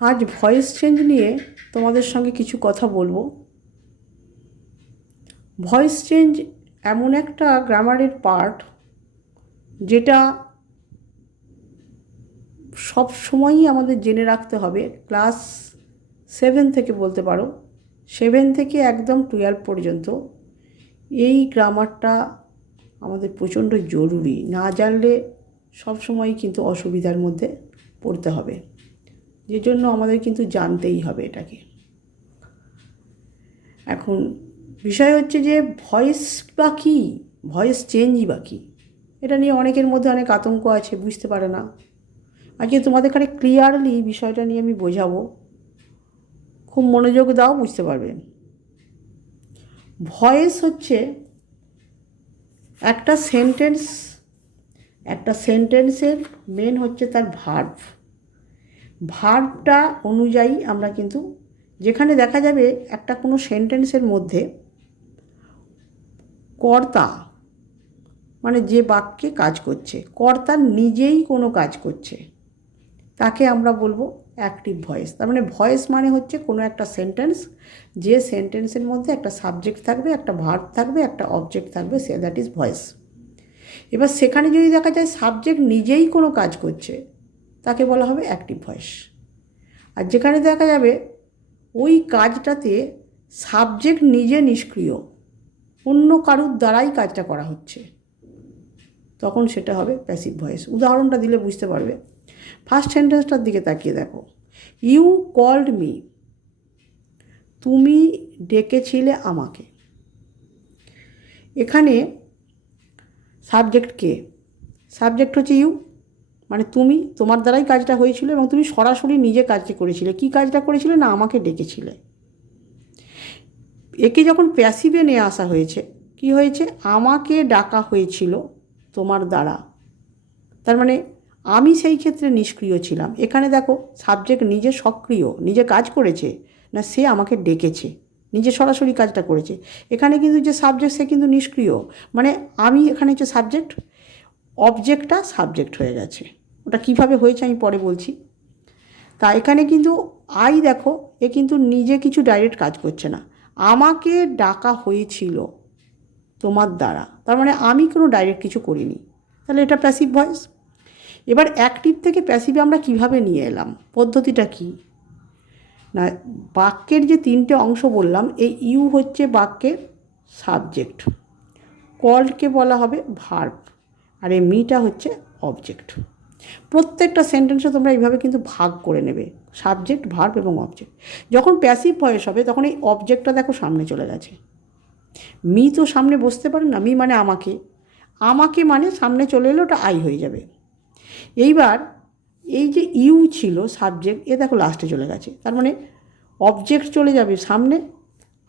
আজ voice change নিয়ে তোমাদের সঙ্গে কিছু কথা বলবো। ভয়েস চেঞ্জ এমন একটা গ্রামারের পার্ট যেটা সব সময়ই আমাদের জেনে রাখতে হবে। ক্লাস 7 থেকে বলতে পারো, 7 থেকে একদম 12 পর্যন্ত এই গ্রামারটা আমাদের প্রচণ্ড জরুরি। না জানলে সব সময়ই কিন্তু অসুবিধার মধ্যে পড়তে হবে, যে জন্য আমাদের কিন্তু জানতেই হবে এটাকে। এখন বিষয় হচ্ছে যে ভয়েস বা কী, ভয়েস চেঞ্জই বা কী, এটা নিয়ে অনেকের মধ্যে অনেক আতঙ্ক আছে, বুঝতে পারে না। আজকে তোমাদের এখানে ক্লিয়ারলি বিষয়টা নিয়ে আমি বোঝাবো, খুব মনোযোগ দাও, বুঝতে পারবে। ভয়েস হচ্ছে একটা সেন্টেন্সের মেন হচ্ছে তার ভার্বটা অনুযায়ী আমরা কিন্তু, যেখানে দেখা যাবে একটা কোনো সেন্টেন্সের মধ্যে কর্তা মানে যে বাক্যে কাজ করছে, কর্তা নিজেই কোনো কাজ করছে, তাকে আমরা বলবো অ্যাক্টিভ ভয়েস। তার মানে ভয়েস মানে হচ্ছে কোনো একটা সেন্টেন্স, যে সেন্টেন্সের মধ্যে একটা সাবজেক্ট থাকবে, একটা ভার্ব থাকবে, একটা অবজেক্ট থাকবে, দ্যাট ইজ ভয়েস। এবার সেখানে যদি দেখা যায় সাবজেক্ট নিজেই কোনো কাজ করছে, তাকে বলা হবে অ্যাক্টিভ ভয়েস। আর যেখানে দেখা যাবে ওই কাজটাতে সাবজেক্ট নিজে নিষ্ক্রিয়, অন্য কারুর দ্বারাই কাজটা করা হচ্ছে, তখন সেটা হবে প্যাসিভ ভয়েস। উদাহরণটা দিলে বুঝতে পারবে। ফার্স্ট সেন্টেন্সটার দিকে তাকিয়ে দেখো, ইউ কল্ড মি, তুমি ডেকেছিলে আমাকে। এখানে সাবজেক্ট কে? সাবজেক্ট হচ্ছে ইউ, মানে তুমি, তোমার দ্বারাই কাজটা হয়েছিল এবং তুমি সরাসরি নিজে কাজটি করেছিলে। কি কাজটা করেছিলে? না, আমাকে ডেকেছিলে। একে যখন প্যাসিভে নিয়ে আসা হয়েছে, কি হয়েছে? আমাকে ডাকা হয়েছিল তোমার দ্বারা, তার মানে আমি সেই ক্ষেত্রে নিষ্ক্রিয় ছিলাম। এখানে দেখো সাবজেক্ট নিজে সক্রিয়, নিজে কাজ করেছে, না সে আমাকে ডেকেছে, নিজে সরাসরি কাজটা করেছে। এখানে কিন্তু যে সাবজেক্ট সে কিন্তু নিষ্ক্রিয়, মানে আমি এখানে হচ্ছে সাবজেক্ট, অবজেক্টটা সাবজেক্ট হয়ে গেছে। ওটা কিভাবে হয়েছে আমি পরে বলছি। তা এখানে কিন্তু আই দেখো, এ কিন্তু নিজে কিছু ডাইরেক্ট কাজ করছে না, আমাকে ডাকা হয়েছিল তোমার দ্বারা, তার মানে আমি কোনো ডাইরেক্ট কিছু করিনি, তাহলে এটা প্যাসিভ ভয়েস। এবার অ্যাক্টিভ থেকে প্যাসিভে আমরা কিভাবে নিয়ে এলাম, পদ্ধতিটা কি? না, বাক্যের যে 3টে অংশ বললাম, এই ইউ হচ্ছে বাক্যের সাবজেক্ট, কল্ডকে বলা হবে ভার্ব, আর এই মিটা হচ্ছে অবজেক্ট। প্রত্যেকটা সেন্টেন্সে তোমরা এইভাবে কিন্তু ভাগ করে নেবে, সাবজেক্ট, ভার্ব এবং অবজেক্ট। যখন প্যাসিভ ভয়েস হবে তখন এই অবজেক্টটা দেখো সামনে চলে গেছে। মি তো সামনে বসতে পারে না, মি মানে আমাকে, আমাকে মানে সামনে চলে এলে ওটা আই হয়ে যাবে। এইবার এই যে ইউ ছিল সাবজেক্ট, এ দেখো লাস্টে চলে গেছে, তার মানে অবজেক্ট চলে যাবে সামনে,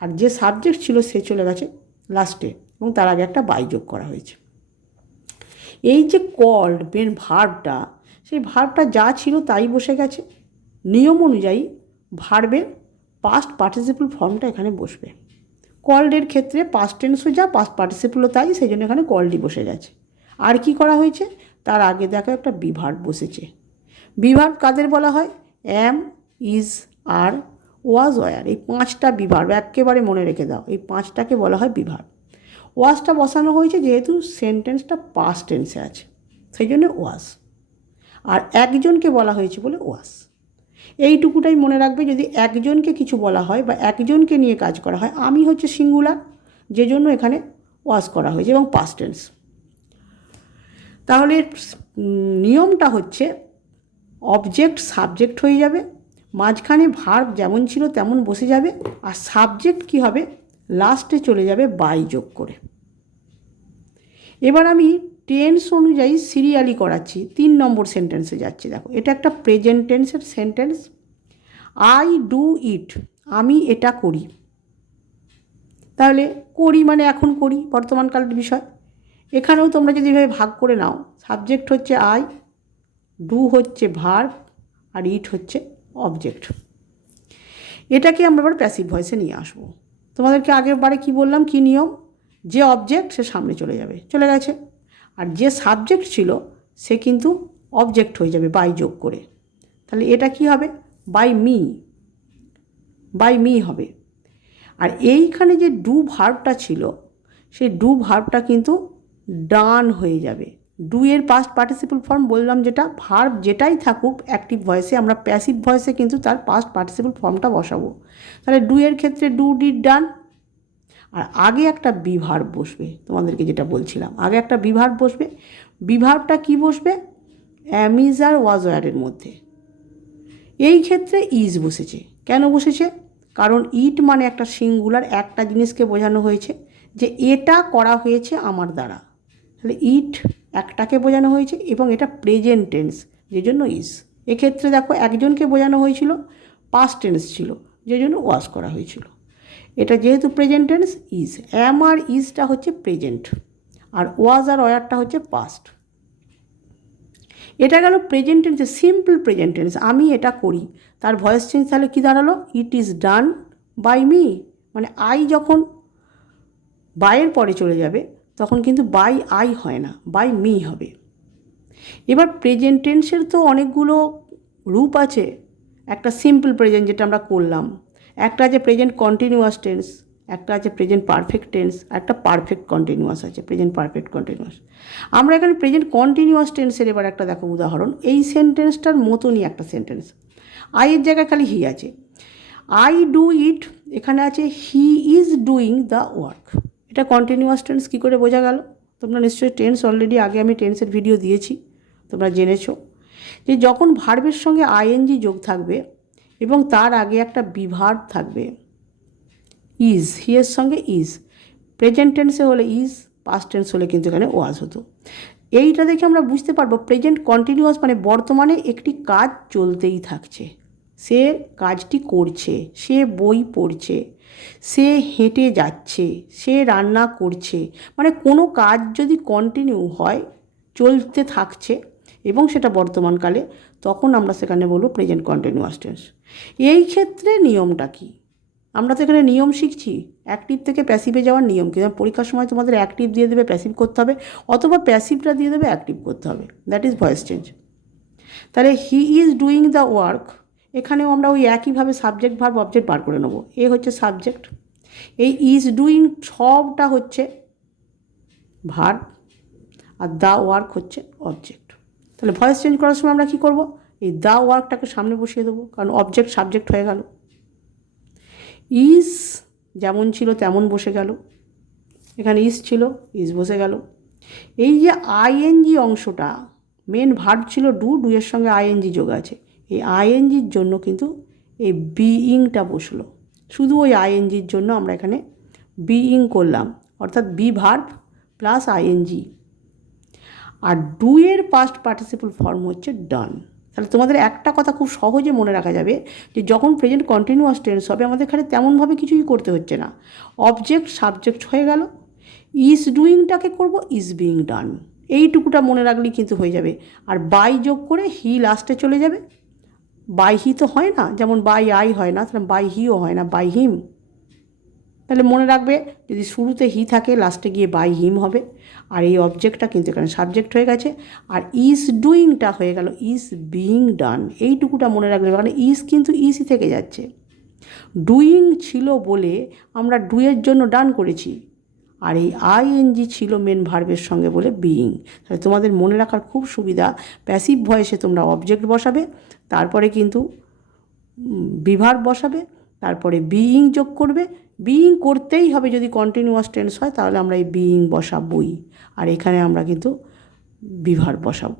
আর যে সাবজেক্ট ছিল সে চলে গেছে লাস্টে, এবং তার আগে একটা বাই যোগ করা হয়েছে। এই যে কল্ড মেন ভার্বটা, সেই ভার্বটা যা ছিল তাই বসে গেছে। নিয়ম অনুযায়ী ভার্বের পাস্ট পার্টিসিপল ফর্মটা এখানে বসবে। কল্ডের ক্ষেত্রে পাস্ট টেন্সও যা, পাস্ট পার্টিসিপলও তাই, সেই জন্য এখানে কল্ডই বসে গেছে। আর কি করা হয়েছে? তার আগে দেখো একটা বিভার্ব বসেছে। বিভার্ব কাদের বলা হয়? অ্যাম, ইজ, আর, ওয়াজ, ওয়ার, এই 5টা বিভার্ব একেবারে মনে রেখে দাও, এই 5টাকে বলা হয় বিভার্ব। ওয়াজটা বসানো হয়েছে যেহেতু সেন্টেন্সটা পাস্ট টেন্সে আছে, সেই জন্য ওয়াজ। আর একজনকে বলা হয়েছে বলে ওয়াজ। এইটুকুটাই মনে রাখবে। যদি একজনকে কিছু বলা হয় বা একজনকে নিয়ে কাজ করা হয়, আমি হচ্ছে সিঙ্গুলার, যে জন্য এখানে ওয়াজ করা হয়েছে এবং পাস্ট টেন্স। তাহলে নিয়মটা হচ্ছে অবজেক্ট সাবজেক্ট হয়ে যাবে, মাঝখানে ভার্ব যেমন ছিল তেমন বসে যাবে, আর সাবজেক্ট কি হবে? লাস্টে চলে যাবে বাই যোগ করে। এবার আমি টেন্স অনুযায়ী সিরিয়ালি করাচ্ছি, 3 নম্বর সেন্টেন্সে যাচ্ছি। দেখো এটা একটা প্রেজেন্ট টেন্সের সেন্টেন্স। আই ডু ইট, আমি এটা করি। তাহলে করি মানে এখন করি, বর্তমানকালের বিষয়। এখানেও তোমরা যদি এভাবে ভাগ করে নাও, সাবজেক্ট হচ্ছে আই, ডু হচ্ছে ভার্ব, আর ইট হচ্ছে অবজেক্ট। এটাকে আমরা এবার প্যাসিভ ভয়েসে নিয়ে আসবো। তোমাদেরকে আগের বারে কী বললাম, কী নিয়ম? যে অবজেক্ট সে সামনে চলে যাবে, চলে গেছে, আর যে সাবজেক্ট ছিল সে কিন্তু অবজেক্ট হয়ে যাবে বাই যোগ করে। তাহলে এটা কি হবে? বাই মি হবে। আর এইখানে যে ডু ভার্বটা ছিল সেই ডু ভার্বটা কিন্তু ডান হয়ে যাবে। ডু এর পাস্ট পার্টিসিপল ফর্ম বললাম, যেটা ভার্ব যেটাই থাকুক অ্যাক্টিভ ভয়েসে, আমরা প্যাসিভ ভয়েসে কিন্তু তার পাস্ট পার্টিসিপল ফর্মটা বসাবো। তাহলে ডু এর ক্ষেত্রে ডু ডিড ডান, আর আগে একটা বি ভার্ব বসবে। তোমাদেরকে যেটা বলছিলাম, আগে একটা বি ভার্ব বসবে। বি ভার্বটা কী বসবে? অ্যাম ইজ আর ওয়াজ ওয়ারের মধ্যে। এই ক্ষেত্রে ইজ বসেছে। কেন বসেছে? কারণ ইট মানে একটা সিঙ্গুলার, একটা জিনিসকে বোঝানো হয়েছে যে এটা করা হয়েছে আমার দ্বারা। তাহলে ইট একটাকে বোঝানো হয়েছে এবং এটা প্রেজেন্ট টেন্স, যে জন্য ইজ। এক্ষেত্রে দেখো একজনকে বোঝানো হয়েছিল, পাস্ট টেন্স ছিল, যে জন্য ওয়াজ করা হয়েছিল। এটা যেহেতু প্রেজেন্ট টেন্স, ইজ। অ্যাম আর ইজটা হচ্ছে প্রেজেন্ট, আর ওয়াজ আর ওয়ারটা হচ্ছে পাস্ট। এটা গেল প্রেজেন্ট টেন্সে, সিম্পল প্রেজেন্ট টেন্স, আমি এটা করি। তার ভয়েস চেঞ্জ তাহলে কী দাঁড়ালো? It is done by me. মানে আই যখন বাইয়ের পরে চলে যাবে তখন কিন্তু বাই আই হয় না, বাই মি হবে। এবার প্রেজেন্ট টেন্সের তো অনেকগুলো রূপ আছে। একটা সিম্পল প্রেজেন্ট যেটা আমরা করলাম, একটা আছে প্রেজেন্ট কন্টিনিউয়াস টেন্স, একটা আছে প্রেজেন্ট পারফেক্ট টেন্স, আর একটা পারফেক্ট কন্টিনিউয়াস আছে, প্রেজেন্ট পারফেক্ট কন্টিনিউয়াস। আমরা এখানে প্রেজেন্ট কন্টিনিউয়াস টেন্সের এবার একটা দেখো উদাহরণ। এই সেন্টেন্সটার মতনই একটা সেন্টেন্স, আইয়ের জায়গায় খালি হি আছে। আই ডু ইট, এখানে আছে হি ইজ ডুইং দ্য ওয়ার্ক। এটা কন্টিনিউয়াস টেন্স কী করে বোঝা গেল? তোমরা নিশ্চয়ই টেন্স অলরেডি আগে আমি টেন্সের ভিডিও দিয়েছি, তোমরা জেনেছো যে যখন ভার্বের সঙ্গে আইএনজি যোগ থাকবে এবং তার আগে একটা বি ভার্ব থাকবে, ইজ, হি এর সঙ্গে ইজ। প্রেজেন্ট টেন্সে হলে ইজ, পাস্ট টেন্স হলে কিন্তু এখানে ওয়াজ হতো। এইটা দেখে আমরা বুঝতে পারবো প্রেজেন্ট কন্টিনিউয়াস মানে বর্তমানে একটি কাজ চলতেই থাকছে, সে কাজটি করছে, সে বই পড়ছে, সে হেঁটে যাচ্ছে, সে রান্না করছে। মানে কোনো কাজ যদি কন্টিনিউ হয়, চলতে থাকছে এবং সেটা বর্তমানকালে, তখন আমরা সেখানে বলবো প্রেজেন্ট কন্টিনিউয়াস টেন্স। এই ক্ষেত্রে নিয়মটা কী? আমরা তো এখানে নিয়ম শিখছি, অ্যাক্টিভ থেকে প্যাসিভে যাওয়ার নিয়ম। কিন্তু পরীক্ষার সময় তোমাদের অ্যাক্টিভ দিয়ে দেবে, প্যাসিভ করতে হবে, অথবা প্যাসিভটা দিয়ে দেবে, অ্যাক্টিভ করতে হবে। That is voice change. তাহলে he is doing the work, এখানেও আমরা ওই একইভাবে সাবজেক্ট ভার্ব অবজেক্ট বার করে নেবো। এ হচ্ছে সাবজেক্ট, এই ইজ ডুইং সবটা হচ্ছে ভার্ব, আর দ্য ওয়ার্ক হচ্ছে অবজেক্ট। তাহলে ভয়েস চেঞ্জ করার সময় আমরা কী করবো? এই দ্য ওয়ার্কটাকে সামনে বসিয়ে দেবো, কারণ অবজেক্ট সাবজেক্ট হয়ে গেল। ইজ যেমন ছিল তেমন বসে গেল, এখানে ইজ ছিল, ইজ বসে গেল। এই যে আইএনজি অংশটা, মেন ভার্ব ছিল ডু, ডু এর সঙ্গে আইএনজি যোগ আছে। এই আইএনজির জন্য কিন্তু এই বিইংটা বসলো। শুধু ওই আইএনজির জন্য আমরা এখানে বিইং করলাম, অর্থাৎ বি ভার্ব প্লাস আইএনজি। আর ডু এর পাস্ট পার্টিসিপল ফর্ম হচ্ছে ডান। তাহলে তোমাদের একটা কথা খুব সহজে মনে রাখা যাবে যে যখন প্রেজেন্ট কন্টিনিউয়াস টেন্স হবে আমাদের এখানে তেমনভাবে কিছুই করতে হচ্ছে না, অবজেক্ট সাবজেক্ট হয়ে গেল। ইজ ডুইংটাকে করব ইজ বিইং ডান, এইটুকুটা মনে রাখলেই কিন্তু হয়ে যাবে। আর বাই যোগ করে হি লাস্টে চলে যাবে। বাই হি তো হয় না, যেমন বাই আই হয় না, তাহলে বাই হিও হয় না, বাই হিম। তাহলে মনে রাখবে যদি শুরুতে হি থাকে লাস্টে গিয়ে বাই হিম হবে। আর এই অবজেক্টটা কিন্তু এখানে সাবজেক্ট হয়ে গেছে, আর ইজ ডুইংটা হয়ে গেল ইজ বিইং ডান। এইটুকুটা মনে রাখলে, মানে ইজ কিন্তু ইজই থেকে যাচ্ছে। ডুইং ছিল বলে আমরা ডুয়ের জন্য ডান করেছি, আর এই আইএনজি ছিল মেন ভার্বের সঙ্গে বলে বিইং। তাহলে তোমাদের মনে রাখার খুব সুবিধা, প্যাসিভ ভয়েসে তোমরা অবজেক্ট বসাবে, তারপরে কিন্তু বিভার্ব বসাবে, তারপরে বিইং যোগ করবে। বিইং করতেই হবে, যদি কন্টিনিউয়াস টেন্স হয় তাহলে আমরা এই বিইং বসাবই। আর এখানে আমরা কিন্তু বিভার্ব বসাবো,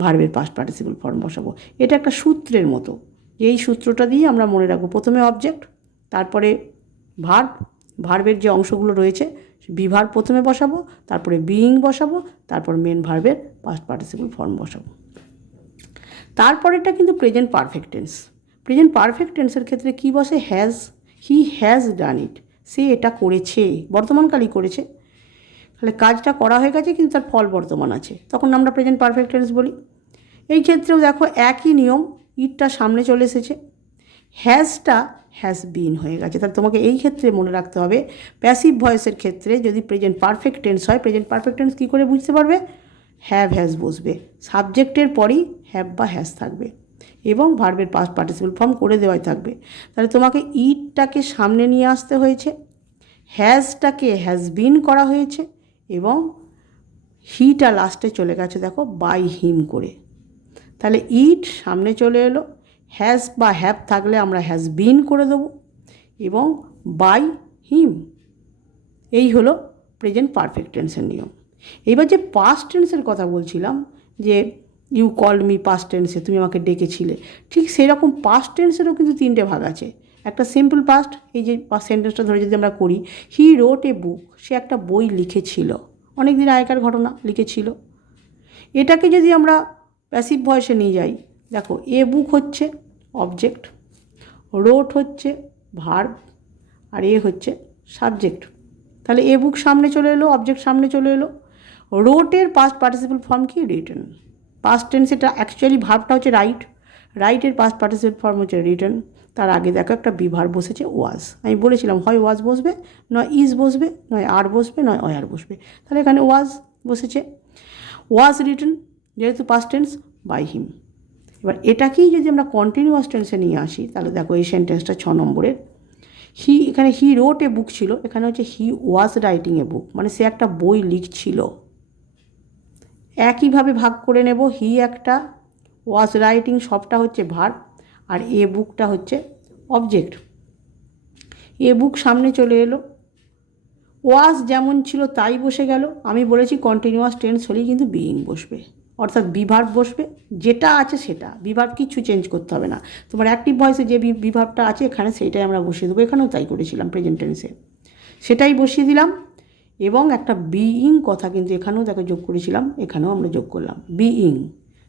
ভার্বের পাস্ট পার্টিসিপল ফর্ম বসাবো। এটা একটা সূত্রের মতো, এই সূত্রটা দিয়ে আমরা মনে রাখবো প্রথমে অবজেক্ট, তারপরে ভার্ব, ভার্বের যে অংশগুলো রয়েছে বিভার্ব প্রথমে বসাবো, তারপরে বিইং বসাবো, তারপর মেন ভার্বের পাস্ট পার্টিসিপল ফর্ম বসাবো। তারপরেটা কিন্তু present perfect tense. Present perfect টেন্সের ক্ষেত্রে কী বসে? হ্যাজ, হি হ্যাজ ডান ইট, সে এটা করেছে, বর্তমানকালই করেছে। তাহলে কাজটা করা হয়ে গেছে কিন্তু তার ফল বর্তমান আছে, তখন আমরা প্রেজেন্ট পারফেক্ট টেন্স বলি। এই ক্ষেত্রেও দেখো একই নিয়ম, ইটটা সামনে চলে এসেছে, হ্যাজটা হ্যাজ বিন হয়ে গেছে। তাহলে তোমাকে এই ক্ষেত্রে মনে রাখতে হবে প্যাসিভ ভয়েসের ক্ষেত্রে যদি প্রেজেন্ট পারফেক্ট টেন্স হয়, প্রেজেন্ট পারফেক্ট টেন্স কী করে বুঝতে পারবে? হ্যাভ হ্যাজ বসবে, সাবজেক্টের পরই হ্যাভ বা হ্যাজ থাকবে। এবং ভার্বের পাস্ট পার্টিসিপল ফর্ম করে দেওয়াই থাকবে। তাহলে তোমাকে ইটটাকে সামনে নিয়ে আসতে হয়েছে, হ্যাজটাকে হ্যাজ বিন করা হয়েছে এবং হিটা লাস্টে চলে গেছে দেখো বাই হিম করে। তাহলে ইট সামনে চলে এলো, হ্যাজ বা হ্যাভ থাকলে আমরা হ্যাজ বিন করে দেবো এবং বাই হিম। এই হলো প্রেজেন্ট পারফেক্ট টেন্সের নিয়ম। এবার যে পাস্ট টেন্সের কথা বলছিলাম, যে ইউ কল্ড মি পাস্ট টেন্সে, তুমি আমাকে ডেকেছিলে, ঠিক সেরকম পাস্ট টেন্সেরও কিন্তু তিনটে ভাগ আছে। একটা সিম্পল পাস্ট, এই যে সেন্টেন্সটা ধরে যদি আমরা করি, হি রোট এ বুক, সে একটা বই লিখেছিল, অনেক দিন আগেকার ঘটনা, লিখেছিল। এটাকে যদি আমরা প্যাসিভ ভয়েসে নিয়ে যাই, দেখো এ বুক হচ্ছে অবজেক্ট, রোট হচ্ছে ভার্ব, আর এ হচ্ছে সাবজেক্ট। তাহলে এ বুক সামনে চলে এলো, অবজেক্ট সামনে চলে এলো। রোটের পাস্ট পার্টিসিপল ফর্ম কি? রিটেন। পাস্ট টেন্স, এটা অ্যাকচুয়ালি ভার্বটা হচ্ছে রাইট, রাইটের পাস্ট পার্টিসিপল ফর্ম হচ্ছে রিটেন। তার আগে দেখো একটা বিভার্ব বসেছে ওয়াজ। আমি বলেছিলাম হয় ওয়াজ বসবে, নয় ইজ বসবে, নয় আর বসবে, নয় অয়ার বসবে। তাহলে এখানে ওয়াজ বসেছে, ওয়াজ রিটেন যেহেতু পাস্ট টেন্স বাই হিম। এবার এটাকেই যদি আমরা কন্টিনিউয়াস টেন্সে নিয়ে আসি, তাহলে দেখো এই সেন্টেন্সটা 6 নম্বরের, হি, এখানে হি রোট এ বুক ছিল, এখানে হচ্ছে হি ওয়াজ রাইটিং এ বুক, মানে সে একটা বই লিখছিল। একইভাবে ভাগ করে নেব, হি একটা, ওয়াজ রাইটিং সবটা হচ্ছে ভার্ব, আর এ বুকটা হচ্ছে অবজেক্ট। এ বুক সামনে চলে এলো, ওয়াজ যেমন ছিল তাই বসে গেল। আমি বলেছি কন্টিনিউয়াস টেন্স হলেই কিন্তু বিইং বসবে, অর্থাৎ বিভার্ব বসবে, যেটা আছে সেটা, বিভার্ব কিছু চেঞ্জ করতে হবে না। তোমার অ্যাক্টিভ ভয়েসে যে বিভার্বটা আছে এখানে সেইটাই আমরা বসিয়ে দেবো, এখানেও তাই করেছিলাম প্রেজেন্ট টেন্সে, সেটাই বসিয়ে দিলাম। এবং একটা বিইং কথা কিন্তু এখানেও দেখো যোগ করেছিলাম, এখানেও আমরা যোগ করলাম বিইং।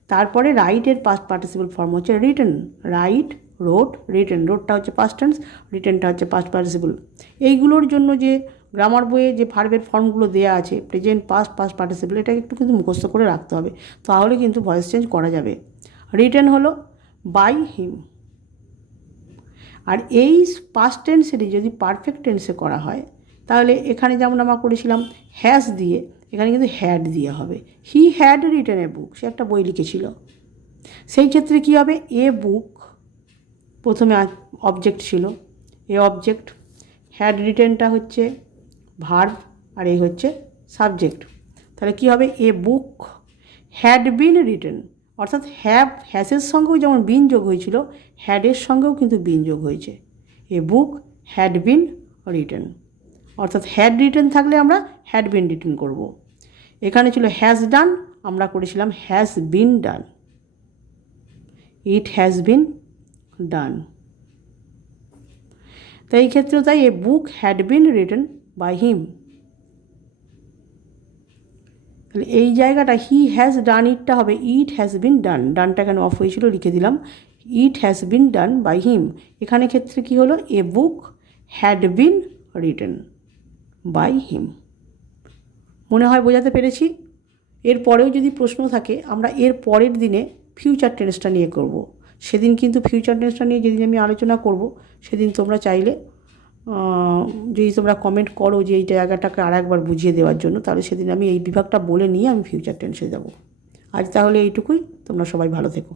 তারপরে রাইটের পাস্ট পার্টিসিপল ফর্ম হচ্ছে রিটেন, রাইট, রোট, রিটেন। রোটটা হচ্ছে পাস্ট টেন্স, রিটেনটা হচ্ছে পাস্ট পার্টিসিপল। এইগুলোর জন্য যে গ্রামার বইয়ে যে ভার্বের ফর্মগুলো দেওয়া আছে, প্রেজেন্ট, পাস্ট, পাস্ট পার্টিসিপল, এটাকে একটু কিন্তু মুখস্থ করে রাখতে হবে, তাহলে কিন্তু ভয়েস চেঞ্জ করা যাবে। রিটেন হলো বাই হিম। আর এই পাস্ট টেন্সেরই যদি পারফেক্ট টেন্সে করা হয়, তাহলে এখানে যেমন আমরা করেছিলাম হ্যাজ দিয়ে, এখানে কিন্তু হ্যাড দিয়ে হবে। হি হ্যাড রিটেন এ বুক, সে একটা বই লিখেছিল। সেই ক্ষেত্রে কী হবে? এ বুক প্রথমে অবজেক্ট ছিল, এ অবজেক্ট, হ্যাড রিটেনটা হচ্ছে ভার্ব, আর এই হচ্ছে সাবজেক্ট। তাহলে কী হবে? এ বুক হ্যাড বিন রিটেন, অর্থাৎ হ্যাসের সঙ্গেও যেমন বিন যোগ হয়েছিল, হ্যাডের সঙ্গেও কিন্তু বিন যোগ হয়েছে। এ বুক হ্যাড বিন রিটেন, অর্থাৎ হ্যাড রিটেন থাকলে আমরা হ্যাড বিন রিটেন করব। এখানে ছিল হ্যাজ ডান, আমরা করেছিলাম has been done, it has been ডান। তো এই ক্ষেত্রেও তাই, a book had been written by him. তাহলে এই জায়গাটা হি হ্যাজ ডান ইটটা হবে ইট হ্যাজ বিন ডান, ডানটা কেন অফ হয়েছিল লিখে দিলাম, it has been done by him. এখানে ক্ষেত্রে কি হলো? A book had been written by him. মনে হয় বোঝাতে পেরেছি। এর পরেও যদি প্রশ্ন থাকে, আমরা এর পরের দিনে ফিউচার টেন্সটা নিয়ে করব। সেদিন কিন্তু ফিউচার টেন্সটা নিয়ে যেদিন আমি আলোচনা করব, সেদিন তোমরা চাইলে যদি তোমরা কমেন্ট করো যে এই জায়গাটাকে আর একবার বুঝিয়ে দেওয়ার জন্য, তাহলে সেদিন আমি এই বিভাগটা বলে নিয়ে আমি ফিউচার টেন্সে যাব। আজ তাহলে এইটুকুই, তোমরা সবাই ভালো থেকো।